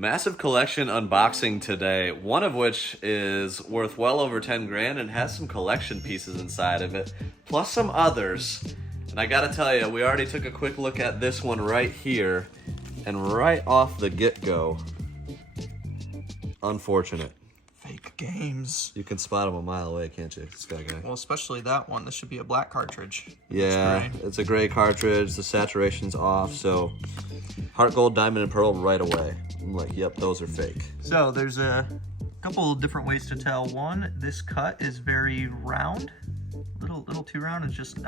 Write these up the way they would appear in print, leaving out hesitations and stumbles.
Massive collection unboxing today, one of which is worth well over 10 grand and has some collection pieces inside of it, plus some others. And I gotta tell you, we already took a quick look at this one right here, and right off the get-go, unfortunate. Fake games. You can spot them a mile away, can't you, Sky Guy? Well, especially that one. This should be a black cartridge. Yeah, it's a gray cartridge. The saturation's off, so heart gold, diamond, and pearl right away. I'm like, yep, those are fake. So there's a couple of different ways to tell. One, this cut is very round, little too round. It's just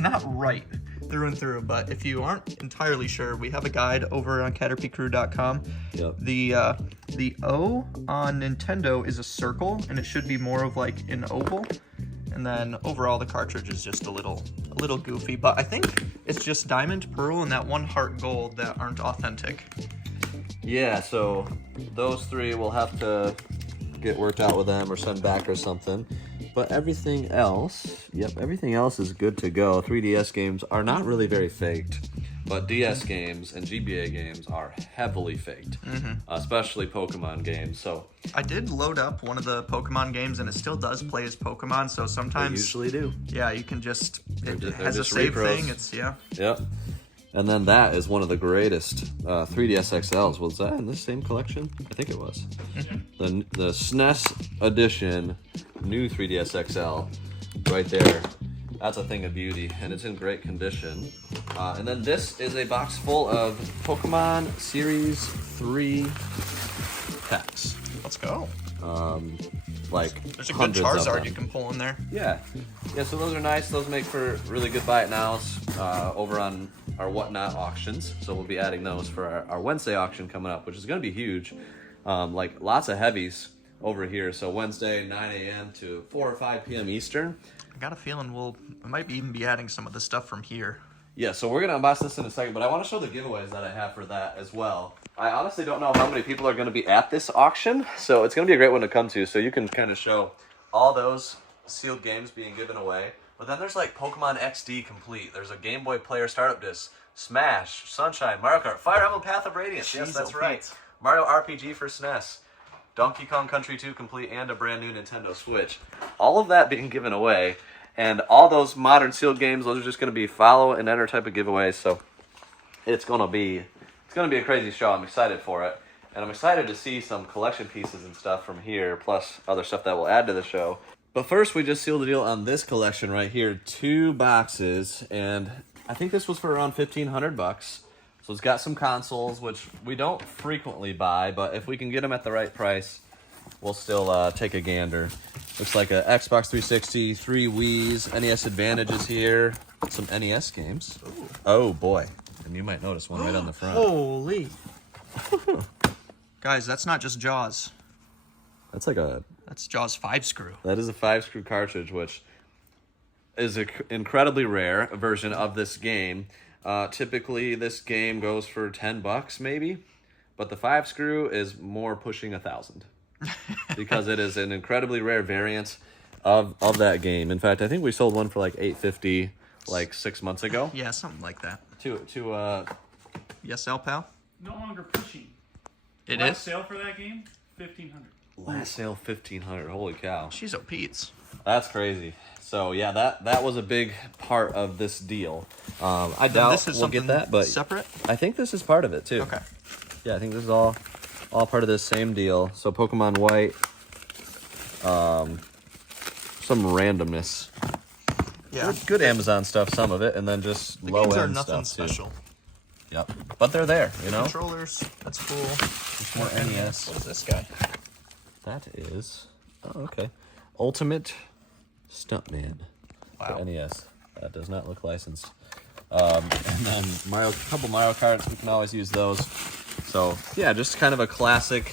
not right through and through. But if you aren't entirely sure, we have a guide over on CATRPcrew.com. Yep. The O on Nintendo is a circle, and it should be more of like an oval. And then overall, the cartridge is just a little goofy. But I think it's just diamond, pearl, and that one heart gold that aren't authentic. Yeah, so those three will have to get worked out with them or send back or something. But everything else, everything else is good to go. 3DS games are not really very faked, but DS games and GBA games are heavily faked, especially Pokemon games. So I did load up one of the Pokemon games, and it still does play as Pokemon. So sometimes they usually do. Yeah, you can just it has a just save repros. thing. It's Yep. And then that is one of the greatest 3DS XLs. Was that in this same collection? I think it was. The SNES edition, new 3DS XL, right there. That's a thing of beauty, and it's in great condition. And then this is a box full of Pokemon Series 3 packs. Let's go. There's a good Charizard you can pull in there. Yeah, so those are nice. Those make for really good buy it nows over on our Whatnot auctions. So we'll be adding those for our Wednesday auction coming up, which is going to be huge. Lots of heavies over here. So Wednesday, 9 a.m. to 4 or 5 p.m. Eastern. I got a feeling we might even be adding some of the stuff from here. Yeah, so we're going to unbox this in a second, but I want to show the giveaways that I have for that as well. I honestly don't know how many people are going to be at this auction, so it's going to be a great one to come to. So you can kind of show all those sealed games being given away. But then there's like Pokemon XD Complete. There's a Game Boy Player Startup Disc, Smash, Sunshine, Mario Kart, Fire Emblem Path of Radiance. Yes, that's right. Mario RPG for SNES, Donkey Kong Country 2 Complete, and a brand new Nintendo Switch. All of that being given away. And all those modern sealed games, those are just going to be follow and enter type of giveaways. So it's going to be a crazy show. I'm excited for it. And I'm excited to see some collection pieces and stuff from here, plus other stuff that we'll add to the show. But first, we just sealed the deal on this collection right here. 2 boxes, and I think this was for around $1,500. So it's got some consoles, which we don't frequently buy, but if we can get them at the right price, we'll still take a gander. Looks like a Xbox 360, 3 Wii's, NES Advantages here, some NES games. Ooh. Oh boy, and you might notice one right on the front. Holy. Guys, that's not just Jaws. That's Jaws 5-screw. That is a 5-screw cartridge, which is an incredibly rare version of this game. Typically, this game goes for $10 maybe, but the 5-screw is more pushing 1,000 because it is an incredibly rare variant of that game. In fact, I think we sold one for like $850 like 6 months ago. Yeah, something like that. Yes, Al Pal? No longer pushing. It Last is? sale for that game, $1,500. Last sale, $1,500. Holy cow. She's Pete's. That's crazy. So yeah, that was a big part of this deal. I doubt we'll get that, but separate? I think this is part of it too. Okay. Yeah, I think this is all part of this same deal. So Pokemon White, some randomness. Yeah. Good Amazon stuff, some of it, and then just low games are end nothing stuff special. too. Yep, but they're there, you know. Controllers, that's cool. Just more NES. What is this guy? That is, okay, Ultimate Stuntman for NES. That does not look licensed. And then a couple Mario Karts, we can always use those. So yeah, just kind of a classic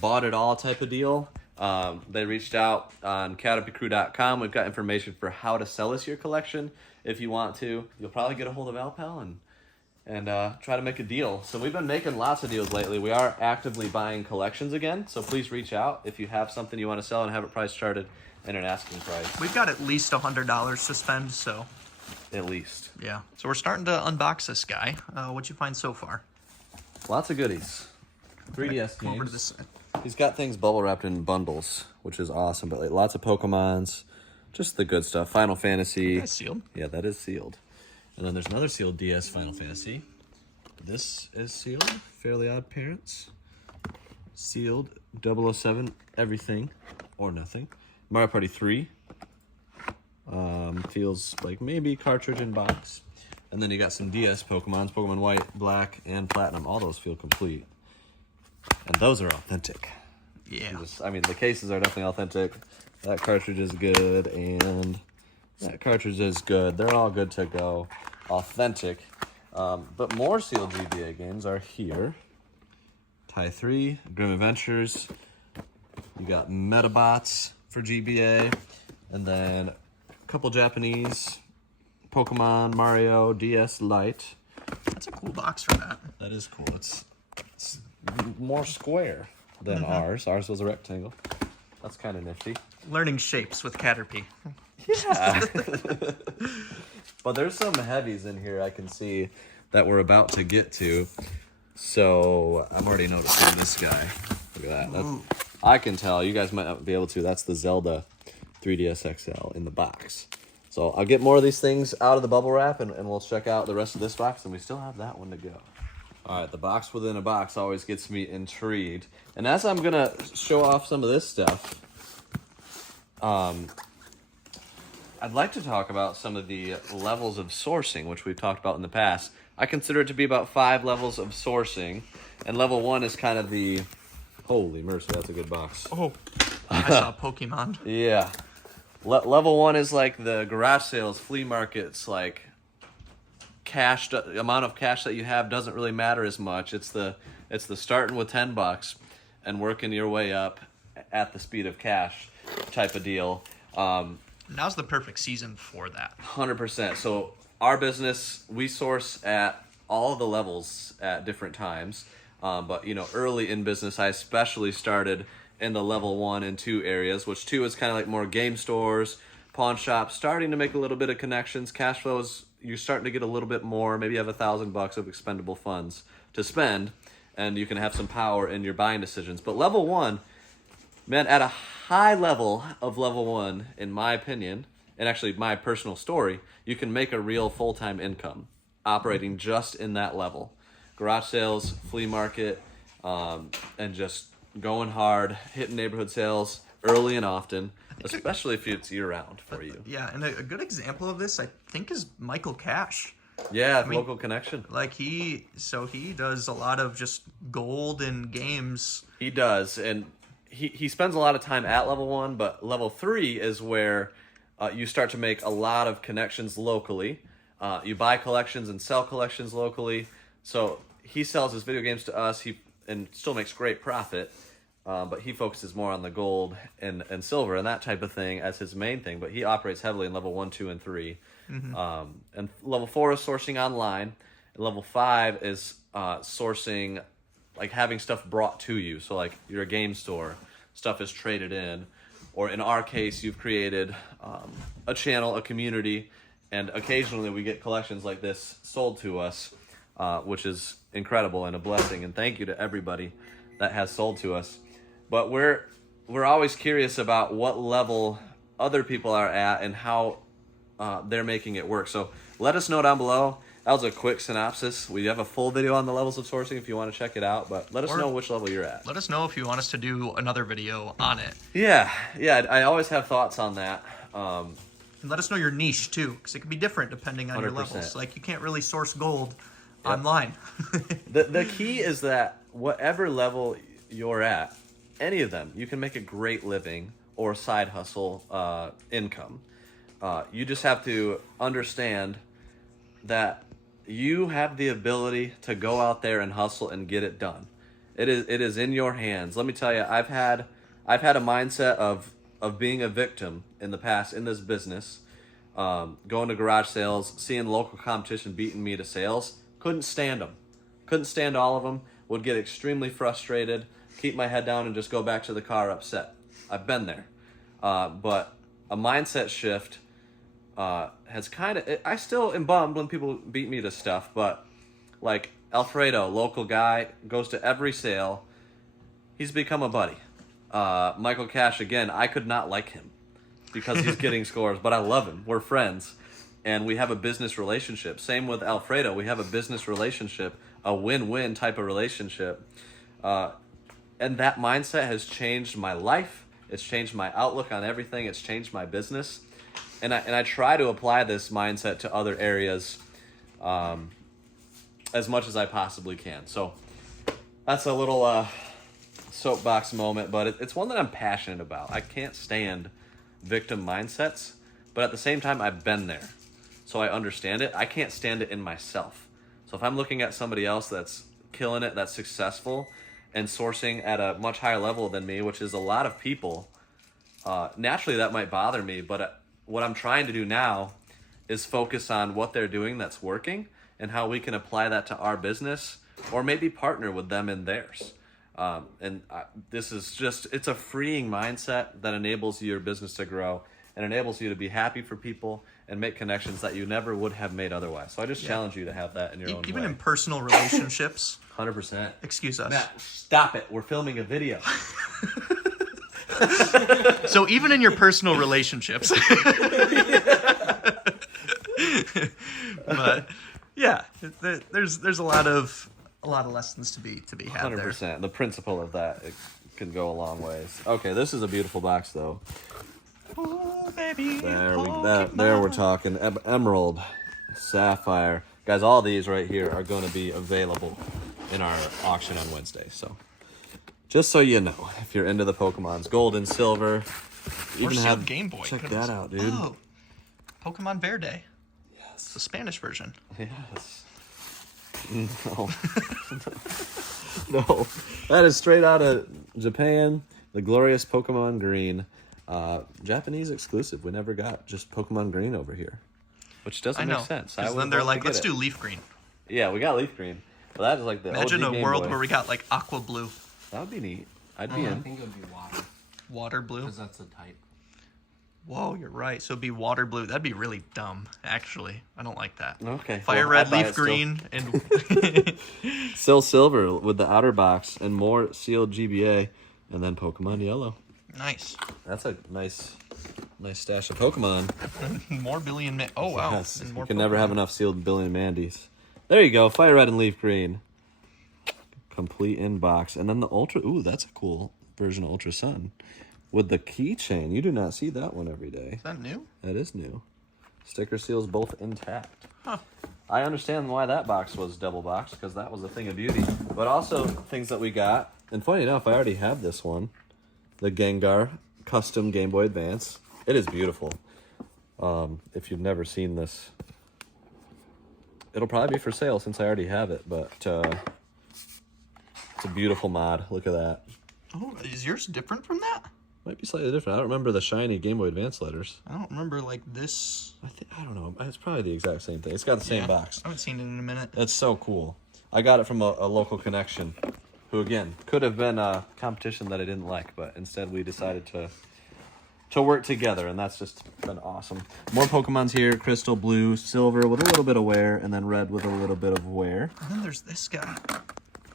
bought it all type of deal. They reached out on CATRPcrew.com. We've got information for how to sell us your collection if you want to. You'll probably get a hold of Alpal and try to make a deal. So we've been making lots of deals lately. We are actively buying collections again, so please reach out if you have something you want to sell and have it price charted and an asking price. We've got at least $100 to spend, so. At least. Yeah. So we're starting to unbox this guy. What'd you find so far? Lots of goodies. 3DS Come over to games. this side. He's got things bubble wrapped in bundles, which is awesome. But like lots of Pokemons, just the good stuff. Final Fantasy. That's sealed. Yeah, that is sealed. And then there's another sealed DS Final Fantasy. This is sealed. Fairly Odd Parents. Sealed. 007. Everything or nothing. Mario Party 3. Feels like maybe cartridge in box. And then you got some DS Pokemons. Pokemon White, Black, and Platinum. All those feel complete. And those are authentic. Yeah. I mean, the cases are definitely authentic. That cartridge is good, and that cartridge is good. They're all good to go. Authentic. But more sealed GBA games are here. Tie 3, Grim Adventures. You got Metabots for GBA. And then a couple Japanese. Pokemon, Mario, DS Lite. That's a cool box for that. That is cool. It's more square than ours. Ours was a rectangle. That's kind of nifty. Learning shapes with CATRP. Yeah. But there's some heavies in here I can see that we're about to get to. So I'm already noticing this guy. Look at that. I can tell. You guys might not be able to. That's the Zelda 3DS XL in the box. So I'll get more of these things out of the bubble wrap, and we'll check out the rest of this box, and we still have that one to go. All right, the box within a box always gets me intrigued. And as I'm going to show off some of this stuff, I'd like to talk about some of the levels of sourcing, which we've talked about in the past. I consider it to be about 5 levels of sourcing, and level 1 is kind of the... Holy mercy, that's a good box. Oh, I saw Pokemon. Yeah. Level 1 is like the garage sales, flea markets, like cash, amount of cash that you have doesn't really matter as much. It's the starting with $10 and working your way up at the speed of cash type of deal. Now's the perfect season for that. 100%. So our business, we source at all the levels at different times. But early in business, I especially started in the level 1 and 2 areas, which 2 is kind of like more game stores, pawn shops, starting to make a little bit of connections. Cash flows, you're starting to get a little bit more. Maybe you have $1,000 of expendable funds to spend, and you can have some power in your buying decisions. But level 1, man, at a high level of level 1, in my opinion, and actually my personal story, you can make a real full-time income operating just in that level. Garage sales, flea market, and just going hard, hitting neighborhood sales early and often, especially if it's year-round for you. Yeah, and a good example of this, I think, is Michael Cash. Yeah, local connection. Like he does a lot of just gold and games. He does, and he spends a lot of time at level 1, but level 3 is where you start to make a lot of connections locally. You buy collections and sell collections locally. So he sells his video games to us, and still makes great profit, but he focuses more on the gold and silver and that type of thing as his main thing, but he operates heavily in level 1, 2, and 3. Mm-hmm. And level 4 is sourcing online, and level 5 is sourcing, like having stuff brought to you. So like you're a game store, stuff is traded in, or in our case, you've created a channel, a community, and occasionally we get collections like this sold to us, which is incredible and a blessing, and thank you to everybody that has sold to us. But we're always curious about what level other people are at and how they're making it work. So let us know down below. That was a quick synopsis. We have a full video on the levels of sourcing if you want to check it out, but let us know which level you're at. Let us know if you want us to do another video on it. Yeah, I always have thoughts on that. And let us know your niche too, because it can be different depending on your 100%. levels. Like you can't really source gold online. The key is that whatever level you're at, any of them, you can make a great living or side hustle income. You just have to understand that you have the ability to go out there and hustle and get it done. It is in your hands. Let me tell you, I've had a mindset of being a victim in the past in this business, going to garage sales, seeing local competition beating me to sales. Couldn't stand them. Couldn't stand all of them. Would get extremely frustrated, keep my head down, and just go back to the car upset. I've been there. But a mindset shift has kind of... I still am bummed when people beat me to stuff, but like Alfredo, local guy, goes to every sale, he's become a buddy. Michael Cash, again, I could not like him because he's getting scores, but I love him. We're friends, and we have a business relationship. Same with Alfredo. We have a business relationship, a win-win type of relationship. And that mindset has changed my life. It's changed my outlook on everything. It's changed my business. And I try to apply this mindset to other areas as much as I possibly can. So that's a little soapbox moment, but it's one that I'm passionate about. I can't stand victim mindsets, but at the same time, I've been there. So I understand it. I can't stand it in myself. So if I'm looking at somebody else that's killing it, that's successful, and sourcing at a much higher level than me, which is a lot of people, naturally that might bother me. But what I'm trying to do now is focus on what they're doing that's working and how we can apply that to our business or maybe partner with them in theirs. This is just, it's a freeing mindset that enables your business to grow and enables you to be happy for people and make connections that you never would have made otherwise. So I just challenge you to have that in your own Even way. in personal relationships. 100%. Excuse us. Matt, stop it. We're filming a video. So even in your personal relationships. But yeah, there's a lot of lessons to be had 100%. there. The principle of that, it can go a long ways. Okay, this is a beautiful box though. Oh, baby, There we're talking emerald, sapphire. Guys, all these right here are going to be available in our auction on Wednesday. So just so you know, if you're into the Pokemons, gold and silver, Or sealed Game Boy. Check Goodness. that out, dude. Oh, Pokemon Verde. Yes. The Spanish version. Yes. No. No. That is straight out of Japan. The glorious Pokemon Green. Japanese exclusive. We never got just Pokemon Green over here. Which doesn't make sense. Because then they're like, let's do leaf green. Yeah, we got leaf green. But that is like the Imagine OG a Game world Boy. where we got like aqua blue. That would be neat. I'd be I in. think it would be water, Water blue? because that's the type. Whoa, you're right. So it'd be water blue. That'd be really dumb, actually. I don't like that. Okay. Fire well, I'd red, buy leaf it still. green, and Still silver with the outer box and more sealed GBA, and then Pokemon Yellow. nice. That's a nice stash of Pokemon. More billion. Oh wow. Yes, And you more can never have Pokemon. enough sealed billion Mandies. There you go, fire red and leaf green. Complete in box, and then the Ultra. Ooh, that's a cool version of Ultra Sun with the keychain. You do not see that one every day. Is that new? That is new. Sticker seals both intact. Huh. I understand why that box was double boxed, because that was a thing of beauty. But also things that we got, and funny enough, I already have this one, the Gengar custom Game Boy Advance. It is beautiful. If you've never seen this, it'll probably be for sale since I already have it. But it's a beautiful mod. Look at that. Oh, is yours different from that? Might be slightly different. I don't remember the shiny Game Boy Advance letters. I don't remember like this. I don't know. It's probably the exact same thing. It's got the same Yeah, box. I haven't seen it in a minute. That's so cool. I got it from a local connection who, again, could have been a competition that I didn't like, but instead we decided to work together, and that's just been awesome. More Pokemons here. Crystal, blue, silver with a little bit of wear, and then red with a little bit of wear. And then there's this guy.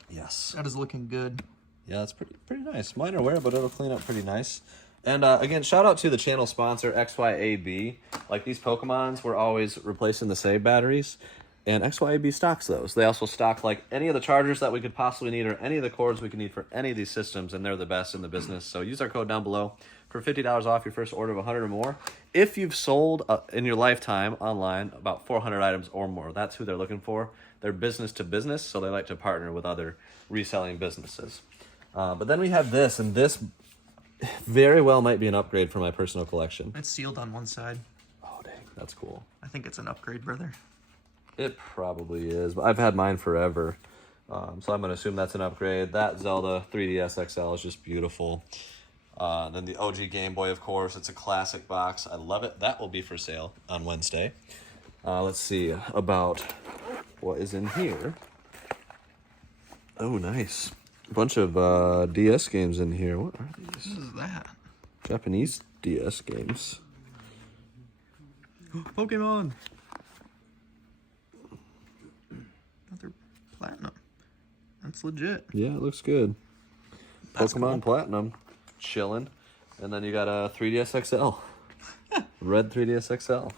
Yes. That is looking good. Yeah, it's pretty nice. Minor wear, but it'll clean up pretty nice. And again, shout out to the channel sponsor, XYAB. Like these Pokemons, we're always replacing the save batteries, and XYAB stocks those. They also stock like any of the chargers that we could possibly need or any of the cords we could need for any of these systems, and they're the best in the business. So use our code down below for $50 off your first order of 100 or more. If you've sold in your lifetime online about 400 items or more, that's who they're looking for. They're business to business, so they like to partner with other reselling businesses. But then we have this, and this very well might be an upgrade for my personal collection. It's sealed on one side. Oh, dang. That's cool. I think it's an upgrade, brother. It probably is, but I've had mine forever. So I'm going to assume that's an upgrade. That Zelda 3DS XL is just beautiful. Then the OG Game Boy, of course. It's a classic box. I love it. That will be for sale on Wednesday. Let's see about what is in here. Oh, nice. A bunch of DS games in here. What are these? What is that? Japanese DS games. Pokemon. Another platinum. That's legit. Yeah, it looks good. That's Pokemon cool. Platinum, chilling. And then you got a 3DS XL. Red 3DS XL.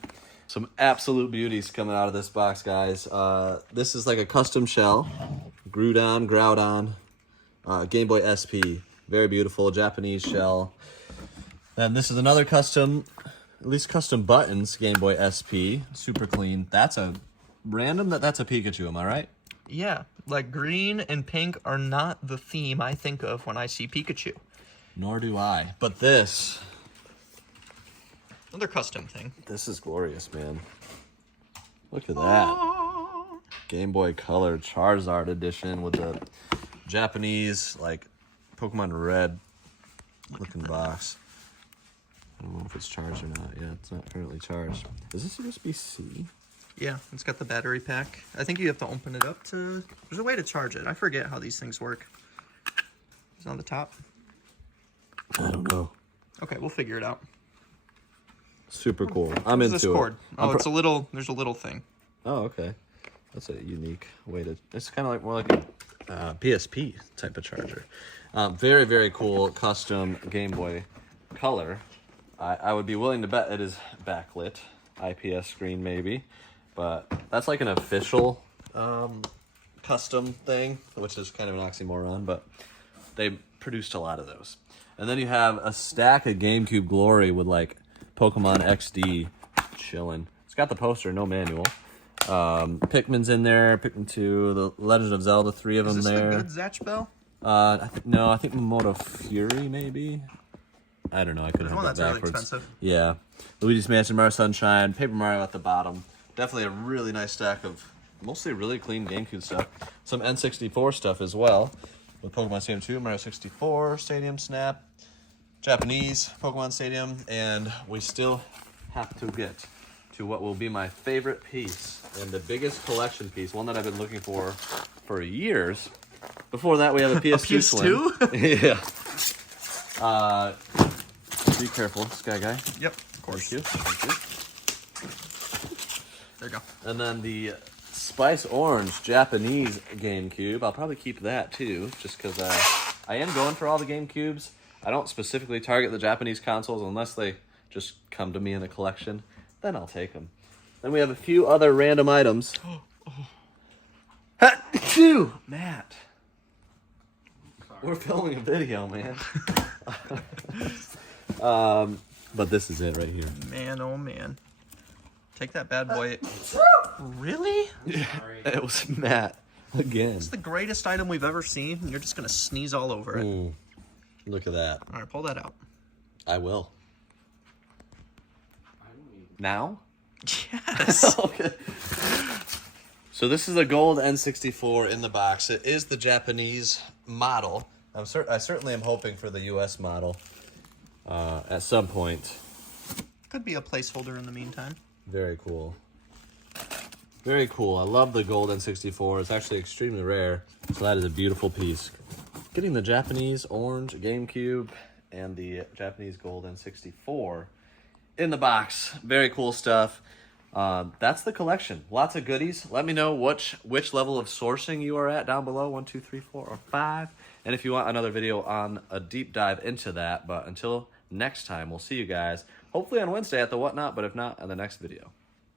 Some absolute beauties coming out of this box, guys. This is like a custom shell. Groudon, Game Boy SP. Very beautiful Japanese shell. Then this is another custom, at least custom buttons, Game Boy SP. Super clean. That's a random, that's a Pikachu, am I right? Yeah, like green and pink are not the theme I think of when I see Pikachu. Nor do I. But this Another custom thing. This is glorious, man. Look at that. Game Boy Color Charizard edition with the Japanese, like, Pokemon Red looking box. I don't know if it's charged or not. Yeah, it's not currently charged. Is this USB-C? Yeah, it's got the battery pack. I think you have to open it up to... There's a way to charge it. I forget how these things work. Is it on the top? I don't know. Okay, we'll figure it out. Super cool. I'm Where's into this cord? it. Oh, it's a little... There's a little thing. Oh, okay. That's a unique way to... It's kind of like more like a PSP type of charger. Very, very cool custom Game Boy Color. I would be willing to bet it is backlit. IPS screen maybe. But that's like an official custom thing, which is kind of an oxymoron, but they produced a lot of those. And then you have a stack of GameCube Glory with like Pokemon XD chilling. It's got the poster, no manual. Pikmin's in there, Pikmin 2, the Legend of Zelda, 3 of them there. Is this the good Zatch Bell? No, I think Moto Fury maybe. I don't know. I could have one that that's really backwards. expensive. Yeah, Luigi's Mansion, Mario Sunshine, Paper Mario at the bottom. Definitely a really nice stack of mostly really clean GameCube stuff. Some N64 stuff as well, with Pokemon Stadium 2, Mario 64, Stadium Snap, Japanese Pokemon Stadium, and we still have to get to what will be my favorite piece and the biggest collection piece, one that I've been looking for years. Before that, we have a PS2 Slim. Yeah. Be careful, Sky Guy. Yep, of course. Thank you. There you go. And then the Spice Orange Japanese GameCube. I'll probably keep that too, just because I am going for all the GameCubes. I don't specifically target the Japanese consoles unless they just come to me in a collection. Then I'll take them. Then we have a few other random items. Phew! Matt. We're filming a video, man. But this is it right here. Man, oh man. Take that bad boy. Really? It was Matt again. It's the greatest item we've ever seen, and you're just gonna sneeze all over it. Look at that. All right, pull that out. I will. Now? Yes. Okay. So this is a gold N64 in the box. It is the Japanese model. I certainly am hoping for the US model at some point. Could be a placeholder in the meantime. Very cool. Very cool. I love the gold N64. It's actually extremely rare. So that is a beautiful piece. Getting the Japanese orange GameCube and the Japanese gold N64 in the box. Very cool stuff. That's the collection. Lots of goodies. Let me know which level of sourcing you are at down below. 1, 2, 3, 4, or 5. And if you want another video on a deep dive into that. But until next time, we'll see you guys hopefully on Wednesday at the Whatnot, but if not, in the next video.